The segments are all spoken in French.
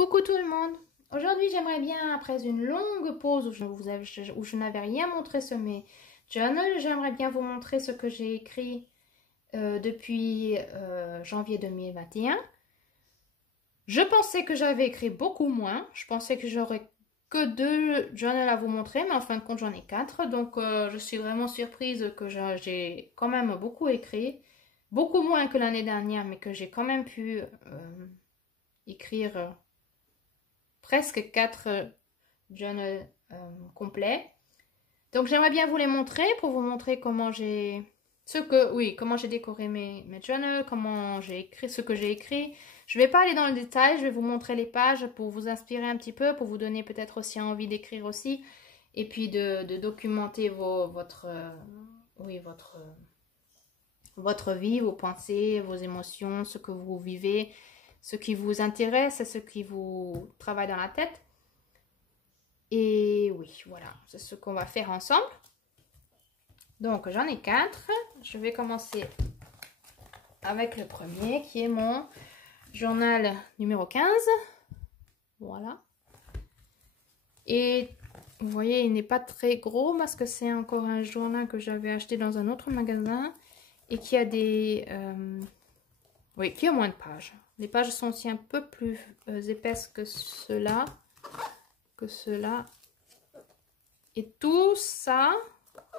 Coucou tout le monde. Aujourd'hui j'aimerais bien, après une longue pause où je n'avais rien montré sur mes journals, j'aimerais bien vous montrer ce que j'ai écrit depuis janvier 2021. Je pensais que j'avais écrit beaucoup moins, je pensais que j'aurais que 2 journals à vous montrer, mais en fin de compte j'en ai 4, donc je suis vraiment surprise que j'ai quand même beaucoup écrit, beaucoup moins que l'année dernière, mais que j'ai quand même pu écrire presque 4 journals complets. Donc j'aimerais bien vous les montrer pour vous montrer comment j'ai comment j'ai décoré mes journals, comment j'ai écrit ce que j'ai écrit. Je ne vais pas aller dans le détail, je vais vous montrer les pages pour vous inspirer un petit peu, pour vous donner peut-être aussi envie d'écrire aussi, et puis de documenter votre vie, vos pensées, vos émotions, ce que vous vivez, ce qui vous intéresse, ce qui vous travaille dans la tête. Et oui, voilà, c'est ce qu'on va faire ensemble. Donc, j'en ai 4. Je vais commencer avec le premier, qui est mon journal numéro 15. Voilà. Et vous voyez, il n'est pas très gros parce que c'est encore un journal que j'avais acheté dans un autre magasin et qui a des... oui, qui a moins de pages. Les pages sont aussi un peu plus épaisses que cela. Et tout ça,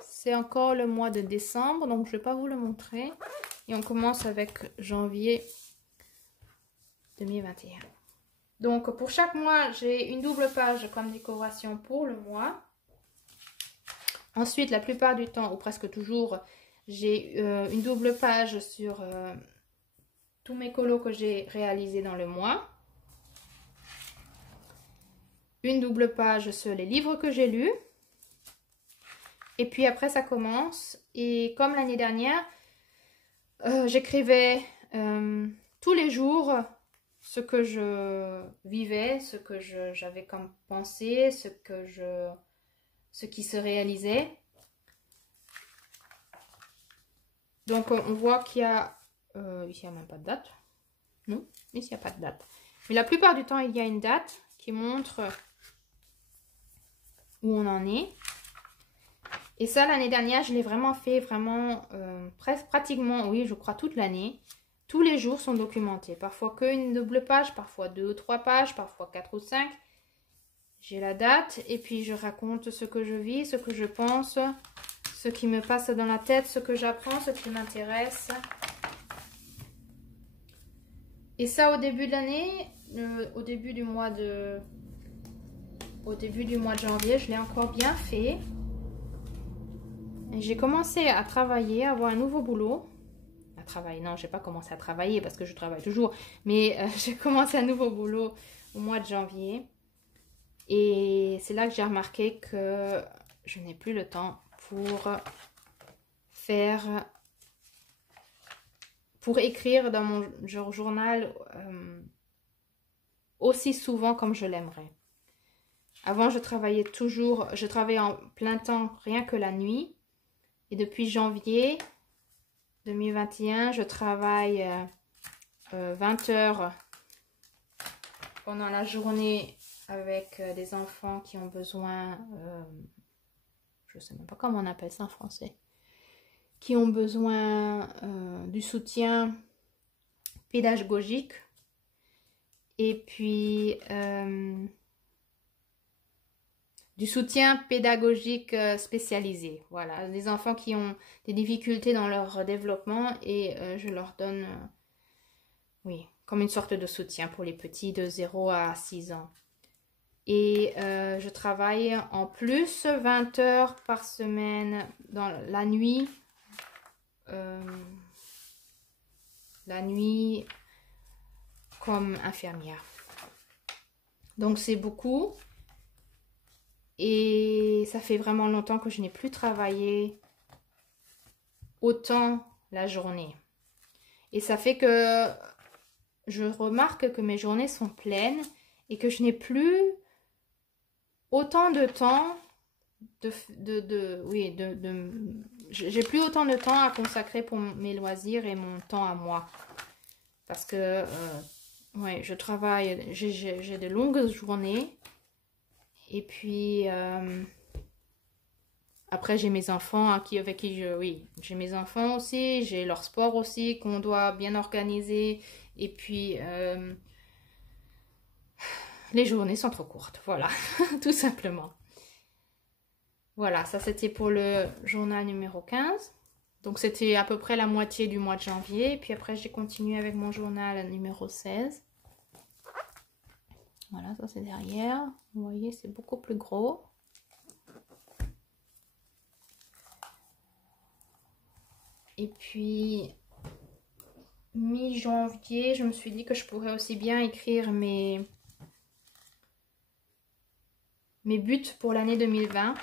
c'est encore le mois de décembre, donc je ne vais pas vous le montrer. Et on commence avec janvier 2021. Donc pour chaque mois, j'ai une double page comme décoration pour le mois. Ensuite, la plupart du temps, ou presque toujours, j'ai une double page sur tous mes colos que j'ai réalisés dans le mois. Une double page sur les livres que j'ai lus. Et puis après, ça commence. Et comme l'année dernière, j'écrivais tous les jours ce que je vivais, ce que j'avais comme pensée, ce qui se réalisait. Donc, on voit qu'il y a... ici, il n'y a même pas de date. Non, ici, il n'y a pas de date. Mais la plupart du temps, il y a une date qui montre où on en est. Et ça, l'année dernière, je l'ai vraiment fait, presque pratiquement, oui, je crois toute l'année. Tous les jours sont documentés. Parfois qu'une double page, parfois 2 ou 3 pages, parfois 4 ou 5. J'ai la date et puis je raconte ce que je vis, ce que je pense, ce qui me passe dans la tête, ce que j'apprends, ce qui m'intéresse. Et ça, au début de l'année, au début du mois de janvier, je l'ai encore bien fait. J'ai commencé à travailler, à avoir un nouveau boulot. Non, je n'ai pas commencé à travailler parce que je travaille toujours. Mais j'ai commencé un nouveau boulot au mois de janvier. Et c'est là que j'ai remarqué que je n'ai plus le temps pour écrire dans mon journal aussi souvent comme je l'aimerais. Avant, je travaillais en plein temps rien que la nuit. Et depuis janvier 2021, je travaille 20 heures pendant la journée avec des enfants qui ont besoin, je ne sais même pas comment on appelle ça en français, qui ont besoin du soutien pédagogique et puis du soutien pédagogique spécialisé. Voilà, des enfants qui ont des difficultés dans leur développement et je leur donne, oui, comme une sorte de soutien pour les petits de 0 à 6 ans. Et je travaille en plus 20 heures par semaine dans la nuit. Comme infirmière. Donc c'est beaucoup. Et ça fait vraiment longtemps que je n'ai plus travaillé autant la journée. Et ça fait que je remarque que mes journées sont pleines et que je n'ai plus autant de temps j'ai plus autant de temps à consacrer pour mes loisirs et mon temps à moi. Parce que ouais, je travaille, j'ai de longues journées. Et puis, après, j'ai mes enfants avec qui oui, j'ai mes enfants aussi, j'ai leur sport aussi qu'on doit bien organiser. Et puis, les journées sont trop courtes, voilà, tout simplement. Voilà, ça c'était pour le journal numéro 15. Donc c'était à peu près la moitié du mois de janvier. Puis après, j'ai continué avec mon journal numéro 16. Voilà, ça c'est derrière. Vous voyez, c'est beaucoup plus gros. Et puis, mi-janvier, je me suis dit que je pourrais aussi bien écrire mes buts pour l'année 2020.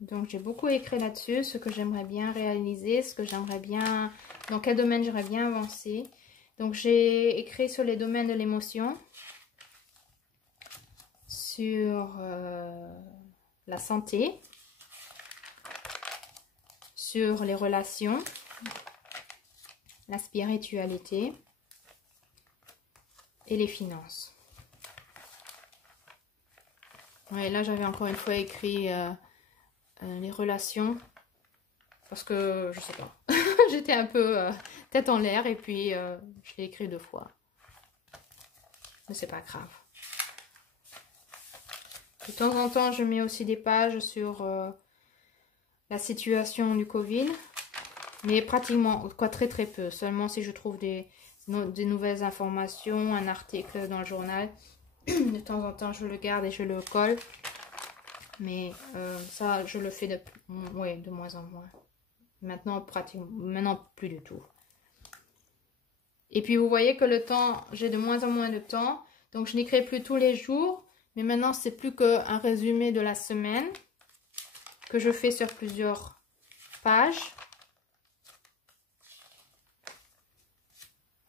Donc, j'ai beaucoup écrit là-dessus, ce que j'aimerais bien réaliser, ce que j'aimerais bien, dans quel domaine j'aimerais bien avancer. Donc, j'ai écrit sur les domaines de l'émotion, sur la santé, sur les relations, la spiritualité et les finances. Ouais, là, j'avais encore une fois écrit les relations parce que, je sais pas, j'étais un peu tête en l'air et puis je l'ai écrit 2 fois. Mais c'est pas grave. De temps en temps, je mets aussi des pages sur la situation du Covid. Mais pratiquement, quoi, très très peu. Seulement si je trouve des nouvelles informations, un article dans le journal. De temps en temps, je le garde et je le colle. Mais ça, je le fais de moins en moins. Maintenant, maintenant, plus du tout. Et puis, vous voyez que le temps, j'ai de moins en moins de temps. Donc, je n'écris plus tous les jours. Mais maintenant, c'est plus qu'un résumé de la semaine que je fais sur plusieurs pages.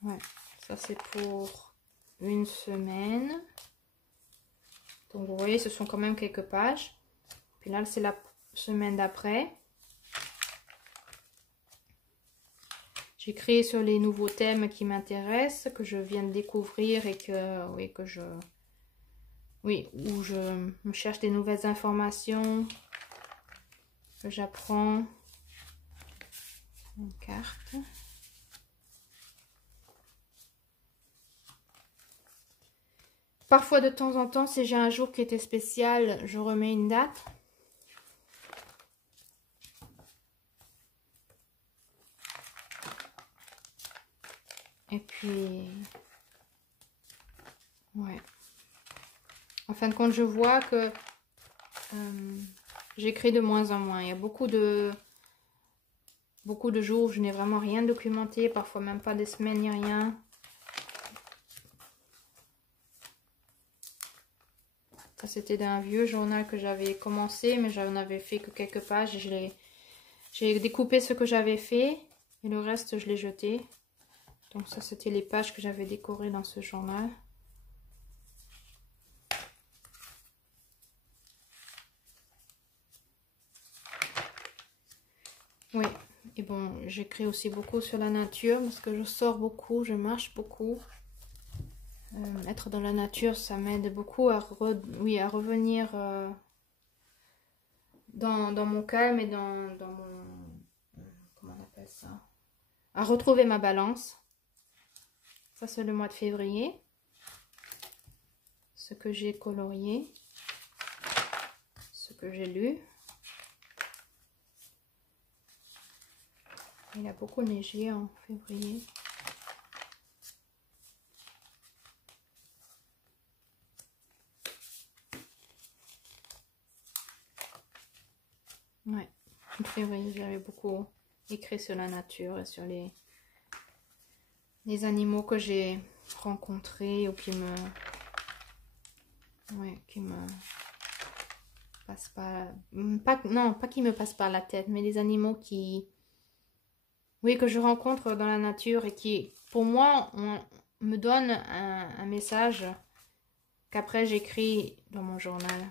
Ouais, ça c'est pour une semaine. Donc, vous voyez, ce sont quand même quelques pages. Puis là, c'est la semaine d'après. J'écris sur les nouveaux thèmes qui m'intéressent, que je viens de découvrir et que, oui, où je me cherche des nouvelles informations, que j'apprends. Une carte. Parfois, de temps en temps, si j'ai un jour qui était spécial, je remets une date. Et puis, ouais. En fin de compte, je vois que j'écris de moins en moins. Il y a beaucoup de jours où je n'ai vraiment rien documenté, parfois même pas des semaines ni rien. Ça, c'était d'un vieux journal que j'avais commencé, mais j'en avais fait que quelques pages. J'ai découpé ce que j'avais fait et le reste, je l'ai jeté. Donc ça, c'était les pages que j'avais décorées dans ce journal. Oui, et bon, j'écris aussi beaucoup sur la nature parce que je sors beaucoup, je marche beaucoup. Être dans la nature, ça m'aide beaucoup à revenir dans mon calme et dans mon... Comment on appelle ça? À retrouver ma balance. Ça, c'est le mois de février. Ce que j'ai colorié. Ce que j'ai lu. Il a beaucoup neigé en février. Ouais, en février, j'avais beaucoup écrit sur la nature et sur les animaux que j'ai rencontrés ou qui me passent pas qui me passent par la tête, mais les animaux que je rencontre dans la nature et qui, pour moi, me donnent un message qu'après j'écris dans mon journal.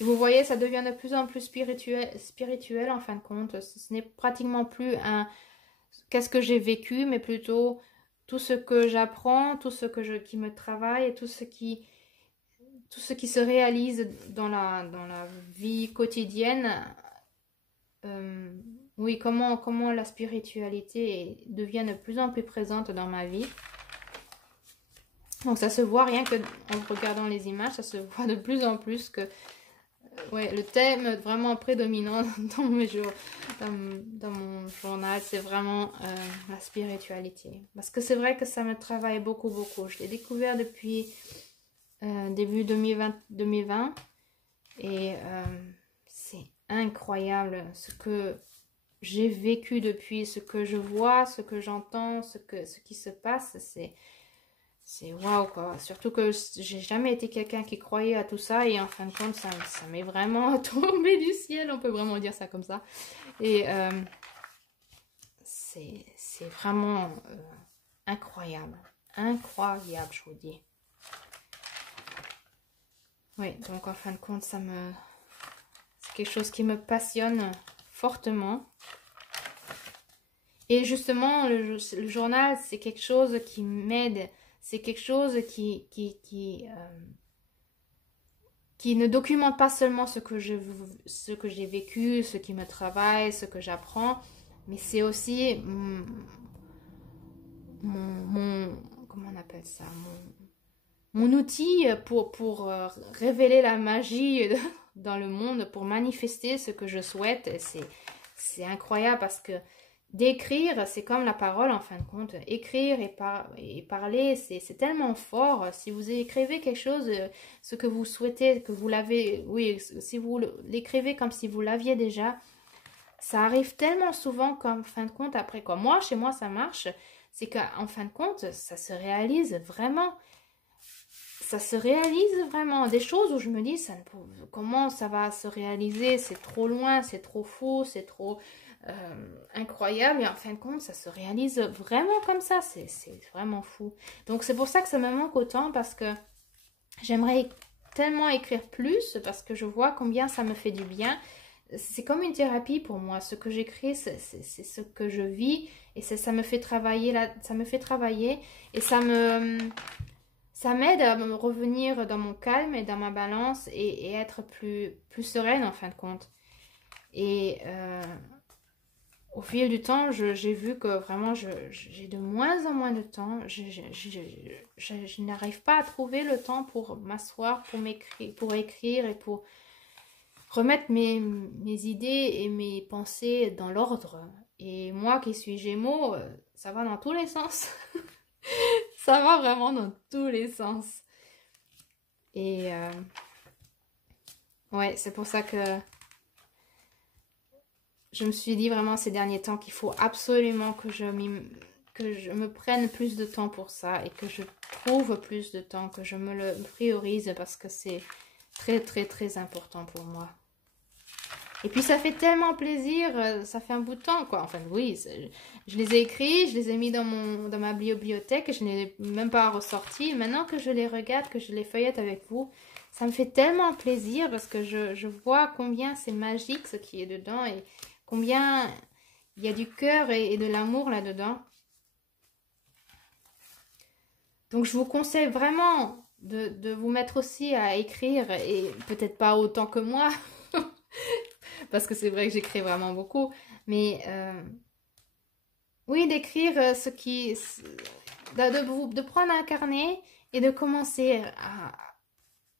Et vous voyez, ça devient de plus en plus spirituel en fin de compte. Ce n'est pratiquement plus un qu'est-ce que j'ai vécu, mais plutôt tout ce que j'apprends, tout ce qui me travaille, et tout ce qui se réalise dans la vie quotidienne. Oui, comment la spiritualité devient de plus en plus présente dans ma vie. Donc ça se voit rien que en regardant les images, ça se voit de plus en plus que ouais, le thème vraiment prédominant dans dans mon journal, c'est vraiment la spiritualité. Parce que c'est vrai que ça me travaille beaucoup, beaucoup. Je l'ai découvert depuis début 2020 et c'est incroyable ce que j'ai vécu depuis, ce que je vois, ce que j'entends, ce qui se passe, c'est waouh quoi. Surtout que j'ai jamais été quelqu'un qui croyait à tout ça et en fin de compte ça m'est vraiment tombé du ciel, on peut vraiment dire ça comme ça. Et c'est vraiment incroyable, incroyable je vous dis. Oui, donc en fin de compte c'est quelque chose qui me passionne fortement. Et justement le journal c'est quelque chose qui m'aide. C'est quelque chose qui ne documente pas seulement ce que j'ai vécu, ce qui me travaille, ce que j'apprends, mais c'est aussi comment on appelle ça, mon outil pour révéler la magie dans le monde, pour manifester ce que je souhaite. C'est incroyable parce que d'écrire, c'est comme la parole en fin de compte. Écrire et parler, c'est tellement fort. Si vous écrivez quelque chose, ce que vous souhaitez, que vous l'avez, oui, si vous l'écrivez comme si vous l'aviez déjà, ça arrive tellement souvent qu'en fin de compte, après quoi. Moi, chez moi, ça marche. C'est qu'en fin de compte, ça se réalise vraiment. Ça se réalise vraiment. Des choses où je me dis, comment ça va se réaliser? C'est trop loin, c'est trop fou, c'est trop... incroyable et en fin de compte ça se réalise vraiment comme ça, c'est vraiment fou. Donc c'est pour ça que ça me manque autant parce que j'aimerais tellement écrire plus parce que je vois combien ça me fait du bien. C'est comme une thérapie pour moi, ce que j'écris c'est ce que je vis et ça me fait travailler ça me fait travailler et ça m'aide à me revenir dans mon calme et dans ma balance et être plus sereine en fin de compte. Et au fil du temps, j'ai vu que vraiment, j'ai de moins en moins de temps. Je n'arrive pas à trouver le temps pour m'asseoir, pour écrire et pour remettre mes idées et mes pensées dans l'ordre. Et moi qui suis Gémeaux, ça va dans tous les sens. Ça va vraiment dans tous les sens. Et ouais, c'est pour ça que je me suis dit vraiment ces derniers temps qu'il faut absolument que je me prenne plus de temps pour ça et que je trouve plus de temps, que je me le priorise parce que c'est très très très important pour moi. Et puis ça fait tellement plaisir, ça fait un bout de temps quoi. Enfin oui, je les ai écrits, je les ai mis dans ma bibliothèque, je ne les ai même pas ressortis. Maintenant que je les regarde, que je les feuillette avec vous, ça me fait tellement plaisir parce que je vois combien c'est magique ce qui est dedans et combien il y a du cœur et de l'amour là-dedans. Donc je vous conseille vraiment de vous mettre aussi à écrire et peut-être pas autant que moi. Parce que c'est vrai que j'écris vraiment beaucoup. Mais oui, d'écrire de prendre un carnet et de commencer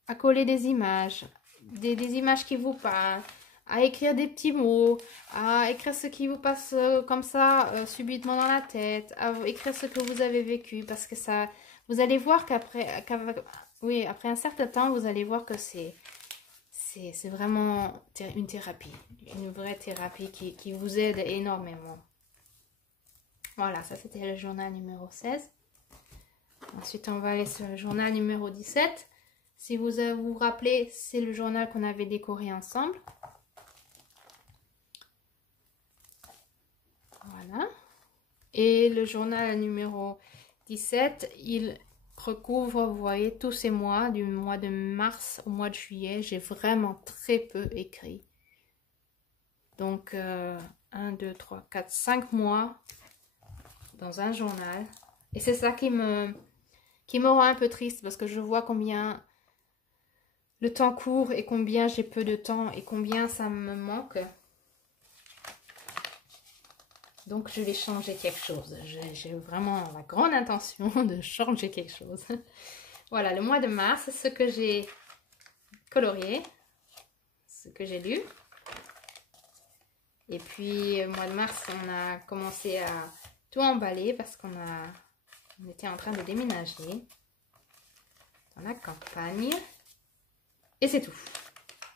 à coller des images. Des images qui vous parlent. À écrire des petits mots. À écrire ce qui vous passe comme ça subitement dans la tête. À écrire ce que vous avez vécu. Parce que ça... Vous allez voir qu'après... oui, après un certain temps, vous allez voir que c'est vraiment une thérapie, une vraie thérapie qui vous aide énormément. Voilà, ça c'était le journal numéro 16. Ensuite, on va aller sur le journal numéro 17. Si vous vous rappelez, c'est le journal qu'on avait décoré ensemble. Voilà. Et le journal numéro 17, il recouvre, vous voyez, tous ces mois, du mois de mars au mois de juillet. J'ai vraiment très peu écrit. Donc, 1, 2, 3, 4, 5 mois dans un journal. Et c'est ça qui me rend un peu triste parce que je vois combien le temps court et combien j'ai peu de temps et combien ça me manque. Donc je vais changer quelque chose. J'ai vraiment la grande intention de changer quelque chose. Voilà, le mois de mars, ce que j'ai colorié, ce que j'ai lu. Et puis, au mois de mars, on a commencé à tout emballer parce qu'on était en train de déménager dans la campagne. Et c'est tout.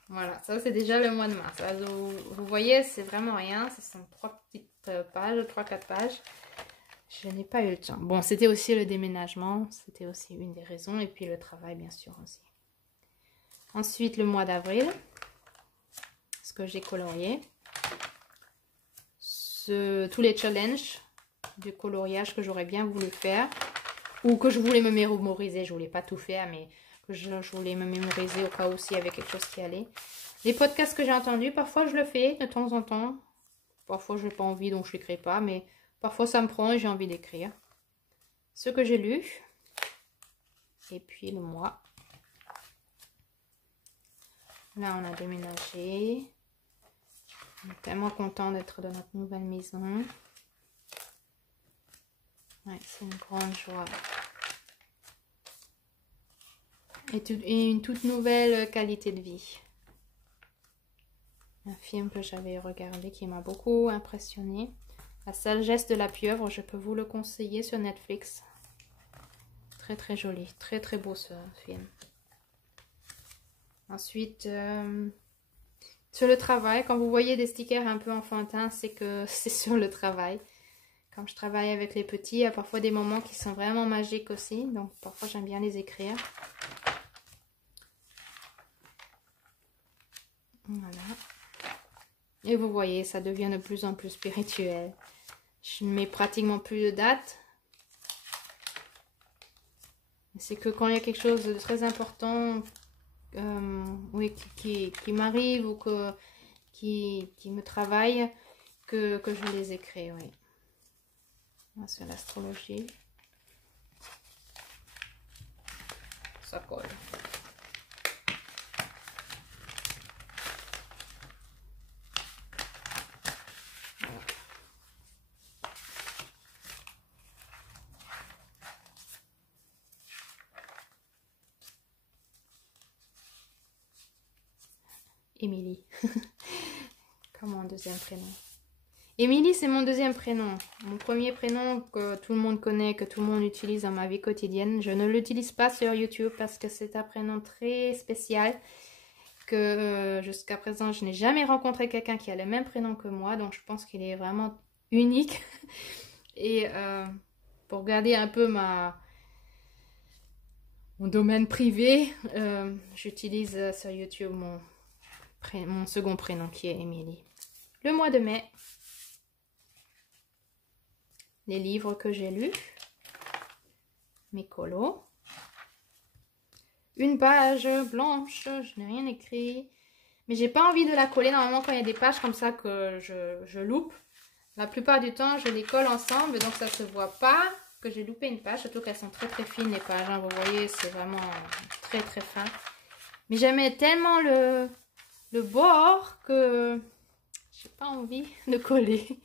Voilà, ça c'est déjà le mois de mars. Alors, vous voyez, c'est vraiment rien. Ce sont 3 petites pages, 3-4 pages. Je n'ai pas eu le temps. Bon, c'était aussi le déménagement. C'était aussi une des raisons. Et puis le travail, bien sûr, aussi. Ensuite, le mois d'avril. Ce que j'ai colorié. Tous les challenges du coloriage que j'aurais bien voulu faire. Ou que je voulais me mémoriser. Je voulais pas tout faire, mais que je voulais me mémoriser au cas où s'il y avait quelque chose qui allait. Les podcasts que j'ai entendus, parfois je le fais de temps en temps. Parfois je n'ai pas envie, donc je n'écris pas. Mais parfois ça me prend et j'ai envie d'écrire. Ce que j'ai lu. Et puis le mois. Là, on a déménagé. On est tellement content d'être dans notre nouvelle maison. Ouais, c'est une grande joie. Et une toute nouvelle qualité de vie. Un film que j'avais regardé qui m'a beaucoup impressionné. La sagesse de la pieuvre, je peux vous le conseiller sur Netflix. Très très joli, très très beau ce film. Ensuite, sur le travail, quand vous voyez des stickers un peu enfantins, c'est que c'est sur le travail. Quand je travaille avec les petits, il y a parfois des moments qui sont vraiment magiques aussi. Donc parfois j'aime bien les écrire. Voilà. Et vous voyez, ça devient de plus en plus spirituel. Je ne mets pratiquement plus de date. C'est que quand il y a quelque chose de très important oui, qui m'arrive ou qui me travaille, que je les écris, oui. Sur l'astrologie. Ça colle. Émilie. Comme mon deuxième prénom. Émilie, c'est mon deuxième prénom. Mon premier prénom que tout le monde connaît, que tout le monde utilise dans ma vie quotidienne. Je ne l'utilise pas sur YouTube parce que c'est un prénom très spécial. Que jusqu'à présent, je n'ai jamais rencontré quelqu'un qui a le même prénom que moi. Donc, je pense qu'il est vraiment unique. Et pour garder un peu mon domaine privé, j'utilise sur YouTube mon second prénom qui est Émilie. Le mois de mai, les livres que j'ai lus, mes colos, une page blanche, je n'ai rien écrit, mais j'ai pas envie de la coller. Normalement, quand il y a des pages comme ça que je loupe, la plupart du temps, je les colle ensemble, donc ça se voit pas que j'ai loupé une page, surtout qu'elles sont très très fines les pages, hein, vous voyez, c'est vraiment très très fin. Mais j'aimais tellement le bord que j'ai pas envie de coller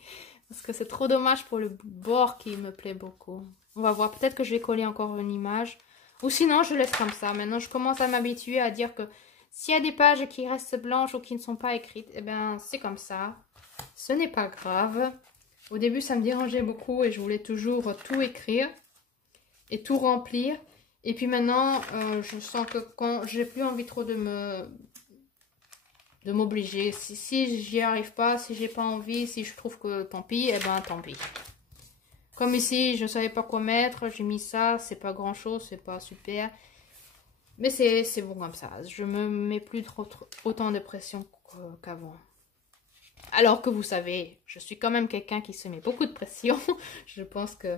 parce que c'est trop dommage pour le bord qui me plaît beaucoup. On va voir, peut-être que je vais coller encore une image ou sinon je laisse comme ça. Maintenant je commence à m'habituer à dire que s'il y a des pages qui restent blanches ou qui ne sont pas écrites, eh bien c'est comme ça, ce n'est pas grave. Au début ça me dérangeait beaucoup et je voulais toujours tout écrire et tout remplir, et puis maintenant je sens que quand j'ai plus envie trop de m'obliger. Si j'y arrive pas, si j'ai pas envie, si je trouve que tant pis, eh ben tant pis. Comme ici, je savais pas quoi mettre, j'ai mis ça, c'est pas grand chose, c'est pas super. Mais c'est bon comme ça. Je me mets plus autant de pression qu'avant. Alors que vous savez, je suis quand même quelqu'un qui se met beaucoup de pression. Je pense que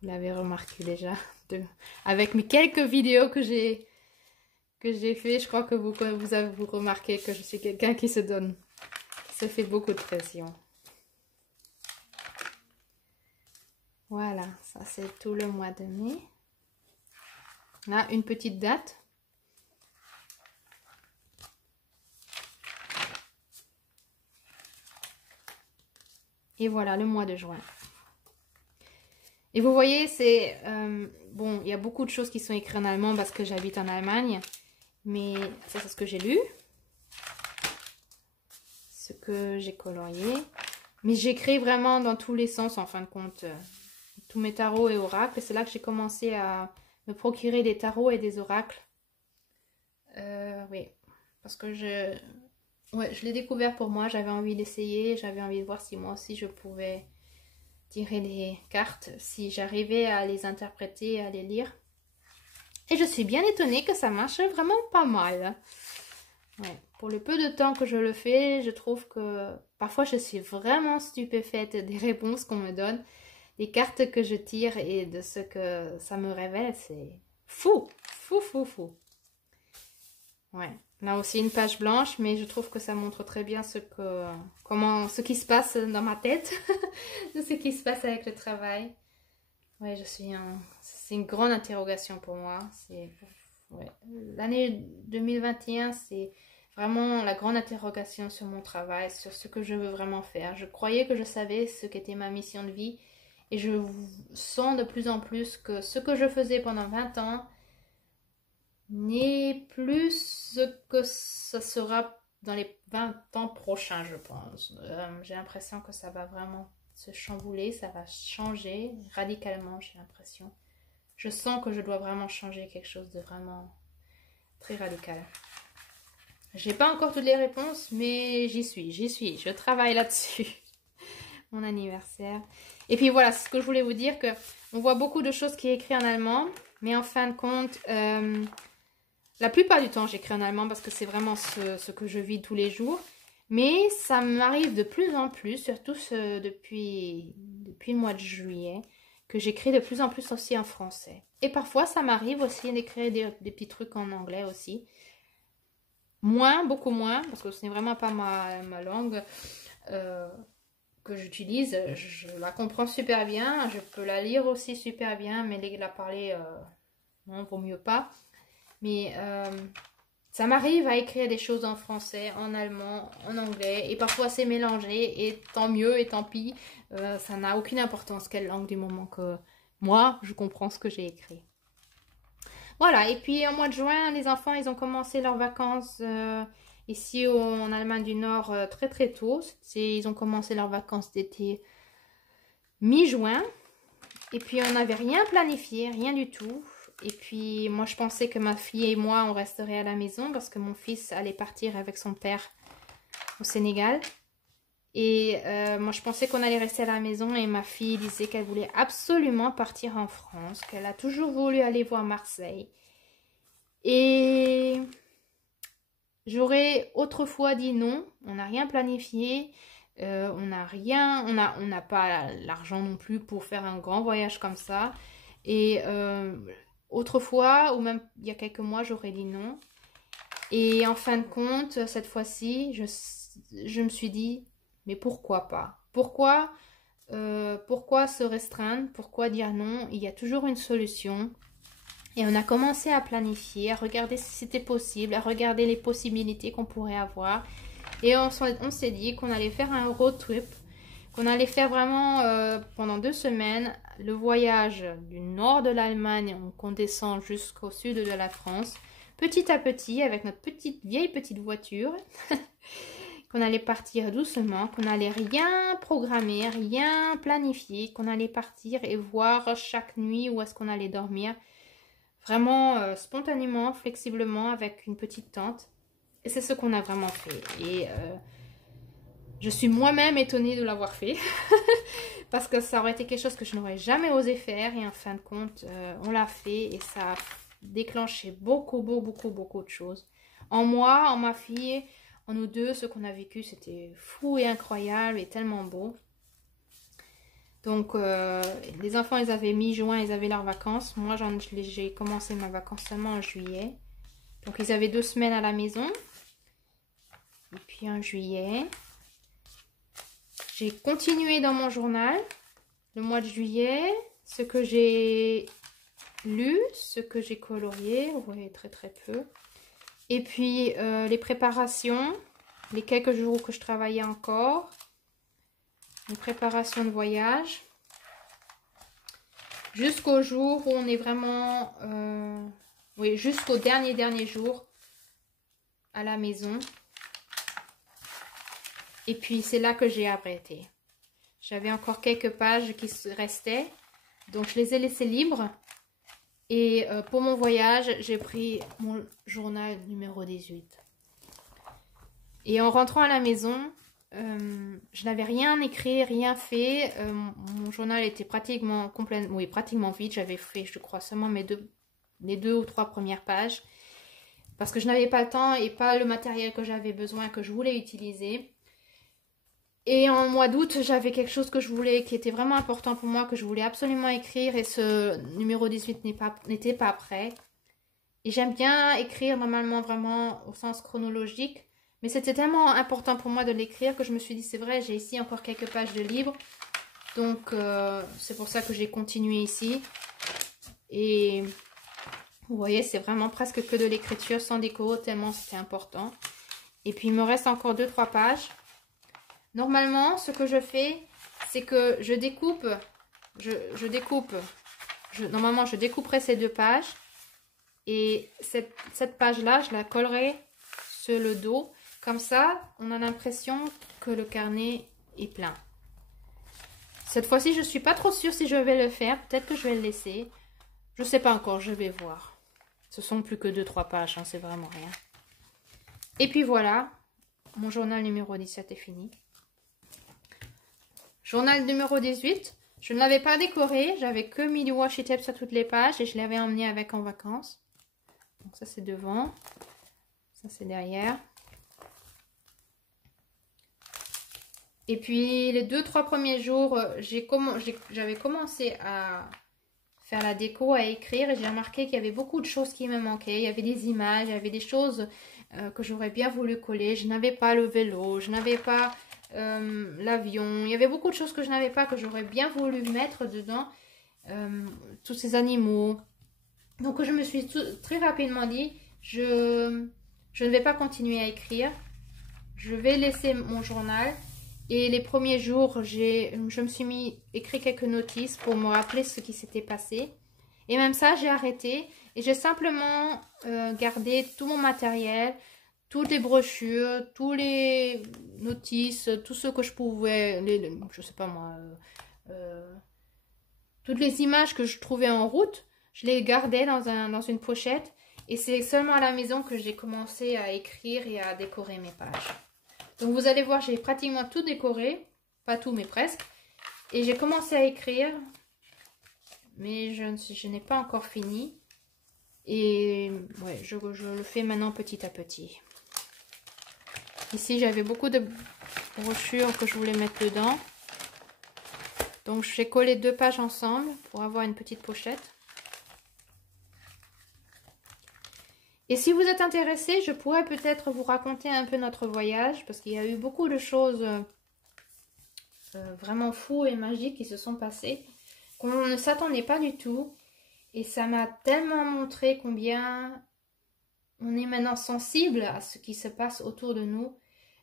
vous l'avez remarqué déjà. Avec mes quelques vidéos que j'ai fait, je crois que vous remarquez que je suis quelqu'un qui se fait beaucoup de pression. Voilà, ça c'est tout le mois de mai. Là, une petite date. Et voilà, le mois de juin. Et vous voyez, c'est... bon, il y a beaucoup de choses qui sont écrites en allemand parce que j'habite en Allemagne. Mais ça, c'est ce que j'ai lu. Ce que j'ai colorié. Mais j'écris vraiment dans tous les sens, en fin de compte. Tous mes tarots et oracles. Et c'est là que j'ai commencé à me procurer des tarots et des oracles. Oui, parce que je l'ai découvert pour moi. J'avais envie d'essayer. J'avais envie de voir si moi aussi je pouvais tirer des cartes. Si j'arrivais à les interpréter, à les lire. Et je suis bien étonnée que ça marche vraiment pas mal. Ouais. Pour le peu de temps que je le fais, je trouve que parfois je suis vraiment stupéfaite des réponses qu'on me donne. Les cartes que je tire et de ce que ça me révèle, c'est fou, fou, fou, fou. Ouais, là aussi une page blanche, mais je trouve que ça montre très bien ce qui se passe dans ma tête, de ce qui se passe avec le travail. Ouais, c'est une grande interrogation pour moi. Ouais. L'année 2021, c'est vraiment la grande interrogation sur mon travail, sur ce que je veux vraiment faire. Je croyais que je savais ce qu'était ma mission de vie et je sens de plus en plus que ce que je faisais pendant 20 ans n'est plus ce que ce sera dans les 20 ans prochains, je pense. J'ai l'impression que ça va vraiment se chambouler, ça va changer radicalement, j'ai l'impression. Je sens que je dois vraiment changer quelque chose de vraiment très radical. J'ai pas encore toutes les réponses, mais j'y suis, je travaille là-dessus. Mon anniversaire. Et puis voilà, c'est ce que je voulais vous dire, que on voit beaucoup de choses qui est écrit en allemand, mais en fin de compte, la plupart du temps j'écris en allemand parce que c'est vraiment ce que je vis tous les jours. Mais ça m'arrive de plus en plus, surtout depuis le mois de juillet, que j'écris de plus en plus aussi en français. Et parfois, ça m'arrive aussi d'écrire des petits trucs en anglais aussi. Moins, beaucoup moins, parce que ce n'est vraiment pas ma langue que j'utilise. Je la comprends super bien, je peux la lire aussi super bien, mais la parler, non, vaut mieux pas. Mais... ça m'arrive à écrire des choses en français, en allemand, en anglais, et parfois c'est mélangé, et tant mieux, et tant pis, ça n'a aucune importance quelle langue du moment que moi, je comprends ce que j'ai écrit. Voilà, et puis au mois de juin, les enfants, ils ont commencé leurs vacances ici en Allemagne du Nord très très tôt. Ils ont commencé leurs vacances d'été mi-juin, et puis on n'avait rien planifié, rien du tout. Et puis, moi, je pensais que ma fille et moi, on resterait à la maison parce que mon fils allait partir avec son père au Sénégal. Et moi, je pensais qu'on allait rester à la maison et ma fille disait qu'elle voulait absolument partir en France, qu'elle a toujours voulu aller voir Marseille. Et j'aurais autrefois dit non, on n'a rien planifié, on n'a pas l'argent non plus pour faire un grand voyage comme ça. Et... autrefois, ou même il y a quelques mois, j'aurais dit non. Et en fin de compte, cette fois-ci, je me suis dit, mais pourquoi pas? Pourquoi se restreindre? Pourquoi dire non? Il y a toujours une solution. Et on a commencé à planifier, à regarder si c'était possible, à regarder les possibilités qu'on pourrait avoir. Et on s'est dit qu'on allait faire un road trip, qu'on allait faire vraiment pendant 2 semaines le voyage du nord de l'Allemagne, qu'on descend jusqu'au sud de la France, petit à petit, avec notre vieille petite voiture, qu'on allait partir doucement, qu'on allait rien programmer, rien planifier, qu'on allait partir et voir chaque nuit où est-ce qu'on allait dormir, vraiment spontanément, flexiblement, avec une petite tente. Et c'est ce qu'on a vraiment fait. Et je suis moi-même étonnée de l'avoir fait. Parce que ça aurait été quelque chose que je n'aurais jamais osé faire. Et en fin de compte, on l'a fait. Et ça a déclenché beaucoup de choses. En moi, en ma fille, en nous deux, ce qu'on a vécu, c'était fou et incroyable et tellement beau. Donc, les enfants, ils avaient mi-juin, ils avaient leurs vacances. Moi, j'ai commencé ma vacances seulement en juillet. Donc, ils avaient 2 semaines à la maison. Et puis, en juillet, j'ai continué dans mon journal. le mois de juillet, ce que j'ai lu, ce que j'ai colorié, vous voyez très très peu. Et puis les préparations, les quelques jours que je travaillais encore, les préparations de voyage, jusqu'au jour où on est vraiment, oui, jusqu'au dernier jour à la maison. Et puis c'est là que j'ai arrêté. J'avais encore quelques pages qui restaient, donc je les ai laissées libres. Et pour mon voyage, j'ai pris mon journal numéro 18. Et en rentrant à la maison, je n'avais rien écrit, rien fait. Mon journal était pratiquement vide. J'avais fait, je crois, seulement les 2 ou 3 premières pages. Parce que je n'avais pas le temps et pas le matériel que j'avais besoin, que je voulais utiliser. Et en mois d'août, j'avais quelque chose que je voulais, qui était vraiment important pour moi, que je voulais absolument écrire. Et ce numéro 18 n'était pas prêt. Et j'aime bien écrire normalement vraiment au sens chronologique. Mais c'était tellement important pour moi de l'écrire que je me suis dit, c'est vrai, j'ai ici encore quelques pages de livre. Donc, c'est pour ça que j'ai continué ici. Et vous voyez, c'est vraiment presque que de l'écriture sans déco, tellement c'était important. Et puis, il me reste encore 2-3 pages. Normalement, ce que je fais, c'est que je découpe. Normalement, je découperai ces 2 pages. Et cette page-là, je la collerai sur le dos. Comme ça, on a l'impression que le carnet est plein. Cette fois-ci, je ne suis pas trop sûre si je vais le faire. Peut-être que je vais le laisser. Je ne sais pas encore, je vais voir. Ce sont plus que 2-3 pages, hein, c'est vraiment rien. Et puis voilà, mon journal numéro 17 est fini. Journal numéro 18, je ne l'avais pas décoré. J'avais que mis du washi tape sur toutes les pages et je l'avais emmené avec en vacances. Donc ça, c'est devant. Ça, c'est derrière. Et puis, les 2-3 premiers jours, j'avais commencé à faire la déco, à écrire. Et j'ai remarqué qu'il y avait beaucoup de choses qui me manquaient. Il y avait des images, il y avait des choses que j'aurais bien voulu coller. Je n'avais pas le vélo, je n'avais pas l'avion. Il y avait beaucoup de choses que je n'avais pas, que j'aurais bien voulu mettre dedans. Tous ces animaux. Donc, je me suis très rapidement dit, je ne vais pas continuer à écrire. Je vais laisser mon journal. Et les premiers jours, je me suis écrit quelques notices pour me rappeler ce qui s'était passé. Et même ça, j'ai arrêté. Et j'ai simplement gardé tout mon matériel, toutes les brochures, tous les notices, tout ce que je pouvais, je sais pas moi, toutes les images que je trouvais en route, je les gardais dans une pochette. Et c'est seulement à la maison que j'ai commencé à écrire et à décorer mes pages. Donc vous allez voir, j'ai pratiquement tout décoré. Pas tout, mais presque. Et j'ai commencé à écrire. Mais je n'ai pas encore fini. Et ouais, je le fais maintenant petit à petit. Ici, j'avais beaucoup de brochures que je voulais mettre dedans. Donc j'ai collé 2 pages ensemble pour avoir une petite pochette. Et si vous êtes intéressé, je pourrais peut-être vous raconter un peu notre voyage. Parce qu'il y a eu beaucoup de choses vraiment fous et magiques qui se sont passées. Qu'on ne s'attendait pas du tout. Et ça m'a tellement montré combien on est maintenant sensible à ce qui se passe autour de nous.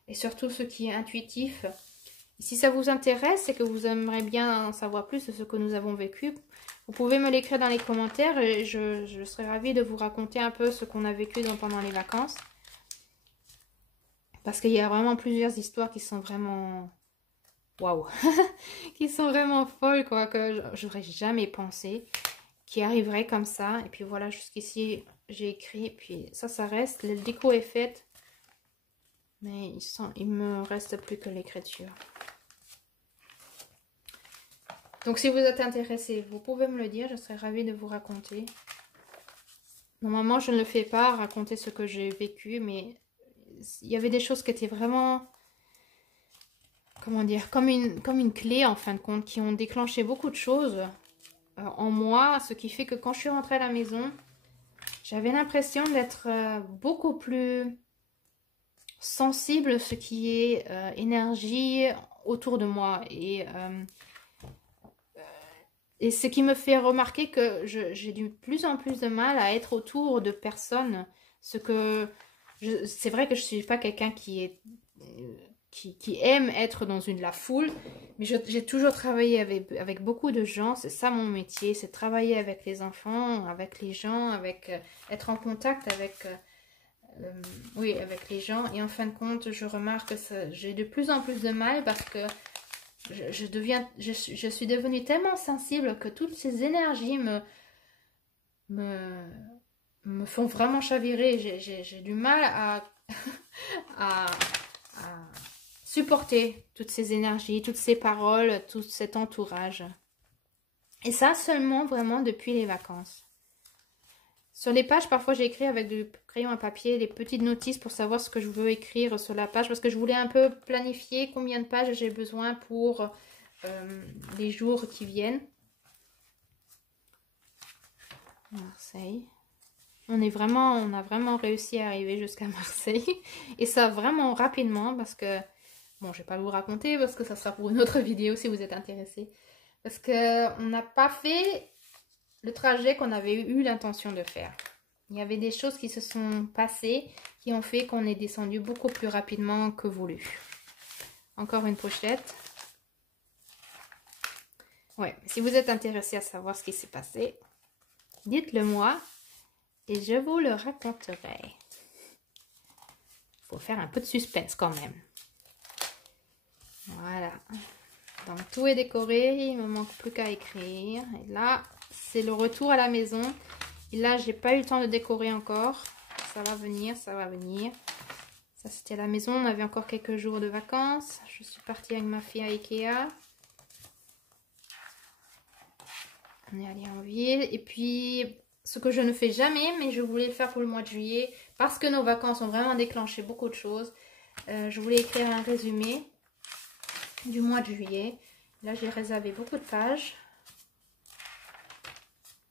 Et surtout ce qui est intuitif. Et si ça vous intéresse et que vous aimeriez bien en savoir plus de ce que nous avons vécu, vous pouvez me l'écrire dans les commentaires et je serai ravie de vous raconter un peu ce qu'on a vécu pendant les vacances. Parce qu'il y a vraiment plusieurs histoires qui sont vraiment... Waouh. Qui sont vraiment folles, quoi, que j'aurais jamais pensé qui arriveraient comme ça. Et puis voilà, jusqu'ici, j'ai écrit. Puis ça reste. Le déco est fait. Mais il me reste plus que l'écriture. Donc si vous êtes intéressé, vous pouvez me le dire, je serais ravie de vous raconter. Normalement, je ne le fais pas, raconter ce que j'ai vécu, mais il y avait des choses qui étaient vraiment, comment dire, comme une clé en fin de compte, qui ont déclenché beaucoup de choses en moi, ce qui fait que quand je suis rentrée à la maison, j'avais l'impression d'être beaucoup plus sensible à ce qui est énergie autour de moi. Et Et ce qui me fait remarquer que j'ai de plus en plus de mal à être autour de personnes. C'est vrai que je ne suis pas quelqu'un qui aime être dans la foule, mais j'ai toujours travaillé avec beaucoup de gens. C'est ça mon métier, c'est travailler avec les enfants, avec les gens, être en contact oui, avec les gens. Et en fin de compte, je remarque que j'ai de plus en plus de mal parce que je suis devenue tellement sensible que toutes ces énergies me font vraiment chavirer. J'ai du mal à supporter toutes ces énergies, toutes ces paroles, tout cet entourage. Et ça seulement vraiment depuis les vacances. Sur les pages, parfois j'ai écrit avec du crayon à papier les petites notices pour savoir ce que je veux écrire sur la page parce que je voulais un peu planifier combien de pages j'ai besoin pour les jours qui viennent. Marseille. On a vraiment réussi à arriver jusqu'à Marseille. Et ça vraiment rapidement parce que, bon, je vais pas vous raconter parce que ça sera pour une autre vidéo si vous êtes intéressés. Parce qu'on n'a pas fait le trajet qu'on avait eu l'intention de faire. Il y avait des choses qui se sont passées qui ont fait qu'on est descendu beaucoup plus rapidement que voulu. Encore une pochette. Ouais, si vous êtes intéressé à savoir ce qui s'est passé, dites-le moi et je vous le raconterai. Il faut faire un peu de suspense quand même. Voilà. Donc tout est décoré, il ne me manque plus qu'à écrire. Et là, c'est le retour à la maison. Et là, j'ai pas eu le temps de décorer encore. Ça va venir, ça va venir. Ça, c'était la maison. On avait encore quelques jours de vacances. Je suis partie avec ma fille à Ikea. On est allé en ville. Et puis, ce que je ne fais jamais, mais je voulais le faire pour le mois de juillet, parce que nos vacances ont vraiment déclenché beaucoup de choses. Je voulais écrire un résumé du mois de juillet. Là, j'ai réservé beaucoup de pages.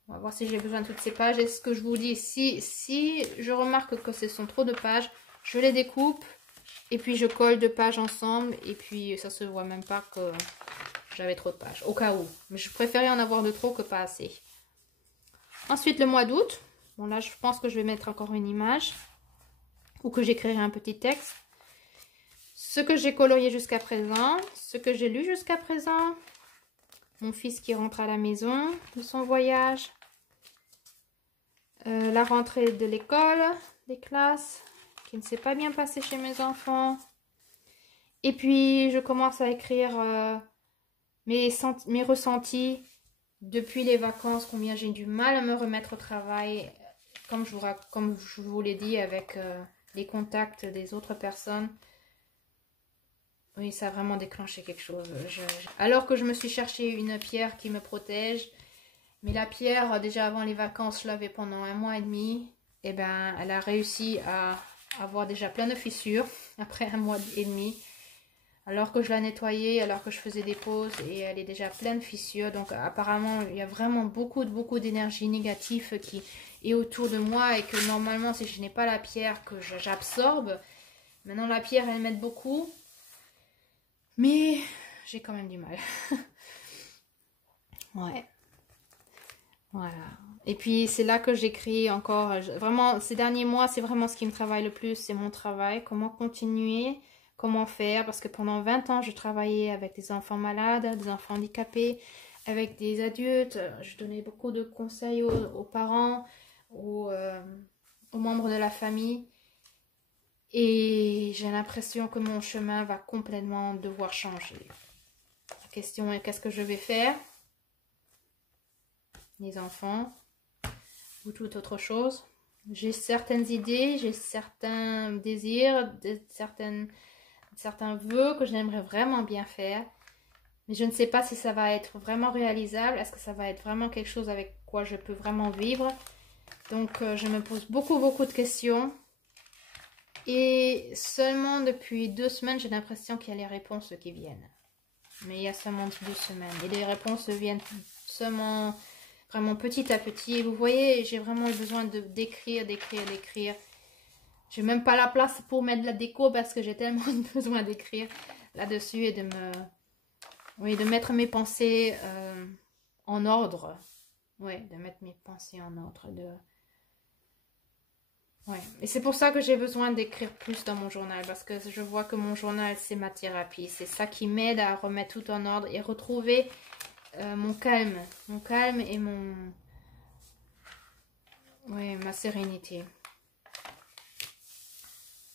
On va voir si j'ai besoin de toutes ces pages. Et ce que je vous dis, si je remarque que ce sont trop de pages, je les découpe et puis je colle 2 pages ensemble. Et puis, ça se voit même pas que j'avais trop de pages, au cas où. Mais je préférais en avoir de trop que pas assez. Ensuite, le mois d'août. Bon, là, je pense que je vais mettre encore une image ou que j'écrirai un petit texte. Ce que j'ai colorié jusqu'à présent, ce que j'ai lu jusqu'à présent, mon fils qui rentre à la maison de son voyage, la rentrée de l'école, des classes, qui ne s'est pas bien passée chez mes enfants. Et puis, je commence à écrire mes ressentis depuis les vacances, combien j'ai du mal à me remettre au travail, comme je vous l'ai dit, avec les contacts des autres personnes. Oui, ça a vraiment déclenché quelque chose. Alors que je me suis cherché une pierre qui me protège, mais la pierre, déjà avant les vacances, je l'avais pendant 1 mois et demi. Et ben, elle a réussi à avoir déjà plein de fissures après 1 mois et demi. Alors que je la nettoyais, alors que je faisais des pauses, et elle est déjà pleine de fissures. Donc apparemment, il y a vraiment beaucoup d'énergie négative qui est autour de moi et que normalement, si je n'ai pas la pierre, que j'absorbe. Maintenant, la pierre, elle m'aide beaucoup. Mais j'ai quand même du mal. Ouais. Voilà. Et puis, c'est là que j'écris encore. Vraiment, ces derniers mois, c'est vraiment ce qui me travaille le plus. C'est mon travail. Comment continuer? Comment faire? Parce que pendant 20 ans, je travaillais avec des enfants malades, des enfants handicapés, avec des adultes. Je donnais beaucoup de conseils aux parents, aux membres de la famille. Et j'ai l'impression que mon chemin va complètement devoir changer. La question est, qu'est-ce que je vais faire? Les enfants ou toute autre chose. J'ai certaines idées, j'ai certains désirs, certains vœux que j'aimerais vraiment bien faire. Mais je ne sais pas si ça va être vraiment réalisable. Est-ce que ça va être vraiment quelque chose avec quoi je peux vraiment vivre? Donc, je me pose beaucoup de questions. Et seulement depuis 2 semaines, j'ai l'impression qu'il y a les réponses qui viennent. Mais il y a seulement 2 semaines. Et les réponses viennent seulement vraiment petit à petit. Et vous voyez, j'ai vraiment besoin d'écrire. J'ai même pas la place pour mettre de la déco parce que j'ai tellement besoin d'écrire là-dessus et de mettre mes pensées en ordre. Ouais, de mettre mes pensées en ordre. Ouais. Et c'est pour ça que j'ai besoin d'écrire plus dans mon journal. Parce que je vois que mon journal, c'est ma thérapie. C'est ça qui m'aide à remettre tout en ordre et retrouver mon calme. Mon calme et ouais, ma sérénité.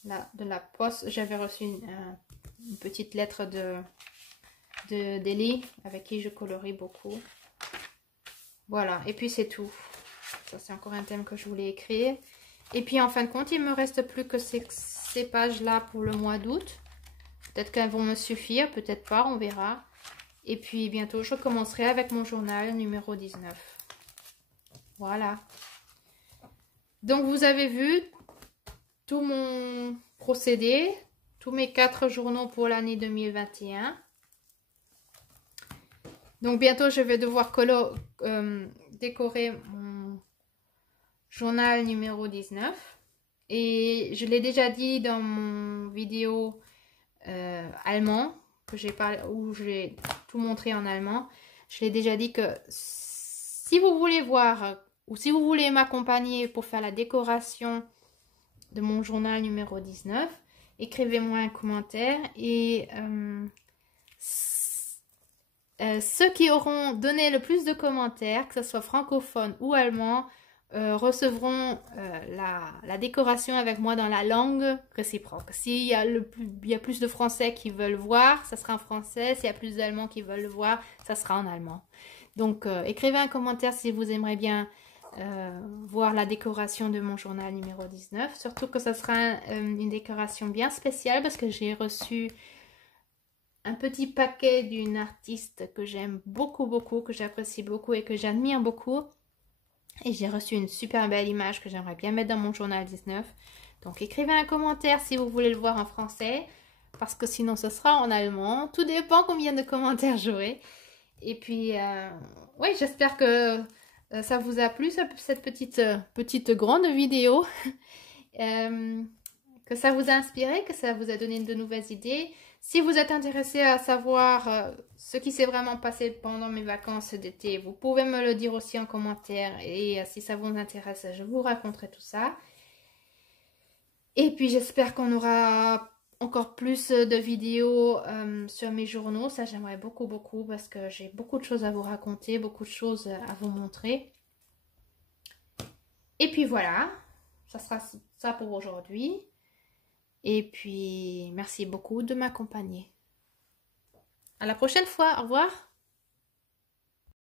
Là, de la poste, j'avais reçu une petite lettre d'Ellie avec qui je colorie beaucoup. Voilà, et puis c'est tout. Ça, c'est encore un thème que je voulais écrire. Et puis en fin de compte, il me reste plus que ces pages-là pour le mois d'août. Peut-être qu'elles vont me suffire, peut-être pas, on verra. Et puis bientôt, je commencerai avec mon journal numéro 19. Voilà. Donc vous avez vu tout mon procédé, tous mes 4 journaux pour l'année 2021. Donc bientôt, je vais devoir décorer mon journal numéro 19. Et je l'ai déjà dit dans mon vidéo allemand, que j'ai parlé, où j'ai tout montré en allemand. Je l'ai déjà dit que si vous voulez voir ou si vous voulez m'accompagner pour faire la décoration de mon journal numéro 19, écrivez-moi un commentaire et ceux qui auront donné le plus de commentaires, que ce soit francophone ou allemand, recevront la décoration avec moi dans la langue réciproque. S'il y a plus de Français qui veulent voir, ça sera en français. S'il y a plus d'Allemands qui veulent le voir, ça sera en allemand. Donc, écrivez un commentaire si vous aimeriez bien voir la décoration de mon journal numéro 19. Surtout que ça sera une décoration bien spéciale parce que j'ai reçu un petit paquet d'une artiste que j'aime beaucoup, que j'apprécie beaucoup et que j'admire beaucoup. Et j'ai reçu une super belle image que j'aimerais bien mettre dans mon journal 19. Donc écrivez un commentaire si vous voulez le voir en français. Parce que sinon ce sera en allemand. Tout dépend combien de commentaires j'aurai. Et puis, oui, j'espère que ça vous a plu, cette petite grande vidéo. Que ça vous a inspiré, que ça vous a donné de nouvelles idées. Si vous êtes intéressé à savoir ce qui s'est vraiment passé pendant mes vacances d'été, vous pouvez me le dire aussi en commentaire. Et si ça vous intéresse, je vous raconterai tout ça. Et puis j'espère qu'on aura encore plus de vidéos sur mes journaux. Ça, j'aimerais beaucoup parce que j'ai beaucoup de choses à vous raconter, beaucoup de choses à vous montrer. Et puis voilà, ça sera ça pour aujourd'hui. Et puis, merci beaucoup de m'accompagner. À la prochaine fois. Au revoir.